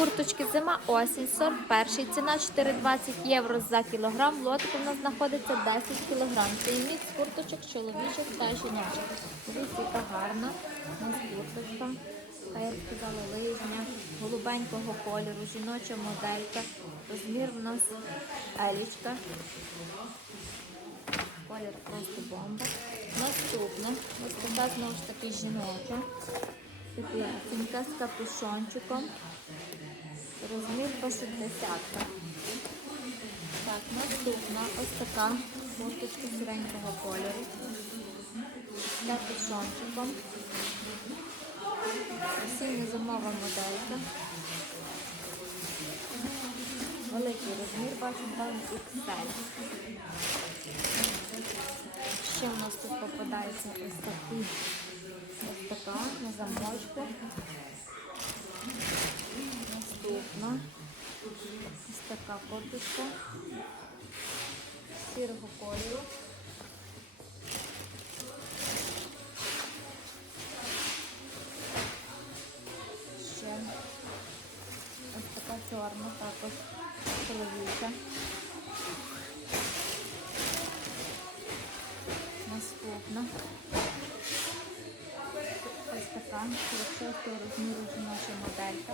Курточки зима, осінь, сорт перший. Ціна 4,20 євро за кілограм. Лотик у нас знаходиться 10 кілограм. Це мікс курточок чоловічих та жіночих. Дивіться, гарна у нас курточка. Я сказала, лижня, голубенького кольору, жіноча моделька. Розмір у нас елічка. Колір просто бомба. Наступне, ось така знову ж таки жіноча. Теплесенька з капюшончиком. Розмір по 60. Так, наступна ось така курточка сіренького кольору. З капюшончиком. Осіння зимова моделька. Великий розмір, бачимо, там XL. Ще в нас тут попадається ось такий, така на замочку. Наступна. Ось така курточка сірого кольору. Ще ось така чорна, також чоловіча. Наступна. Така, 46 розміру жіноча моделька.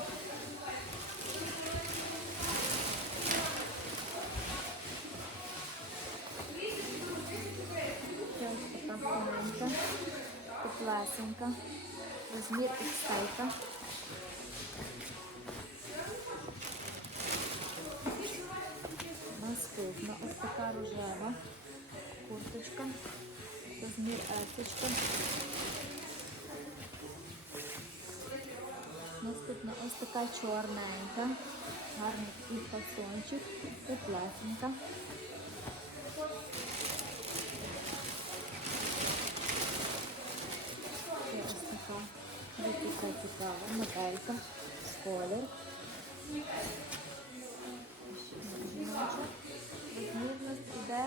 Це ось така маленька, теплесенька, розмір ікстейка. Наступна ось така рожева курточка, розмір есочка. Наступна ось така чорненька, гарний і фасончик, теплесенька. Ось така цікава моделька, колір. Розмір нас іде,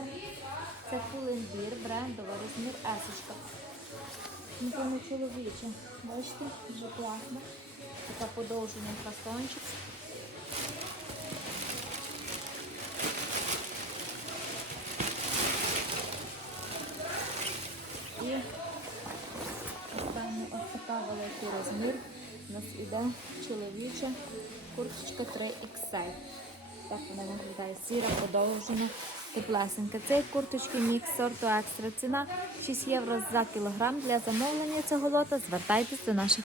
це кулембір, брендова, розмір есочка. Напевно, чоловіча. Бачите, дуже класно. Така подовжений фасончик. І останній ось така великий розмір. У нас іде чоловіча курточка 3XL. Так вона виглядає сіра, подовжена, теплесенька. Цей курточки мікс сорту екстра. Ціна 6 євро за кілограм. Для замовлення цього лота звертайтесь до наших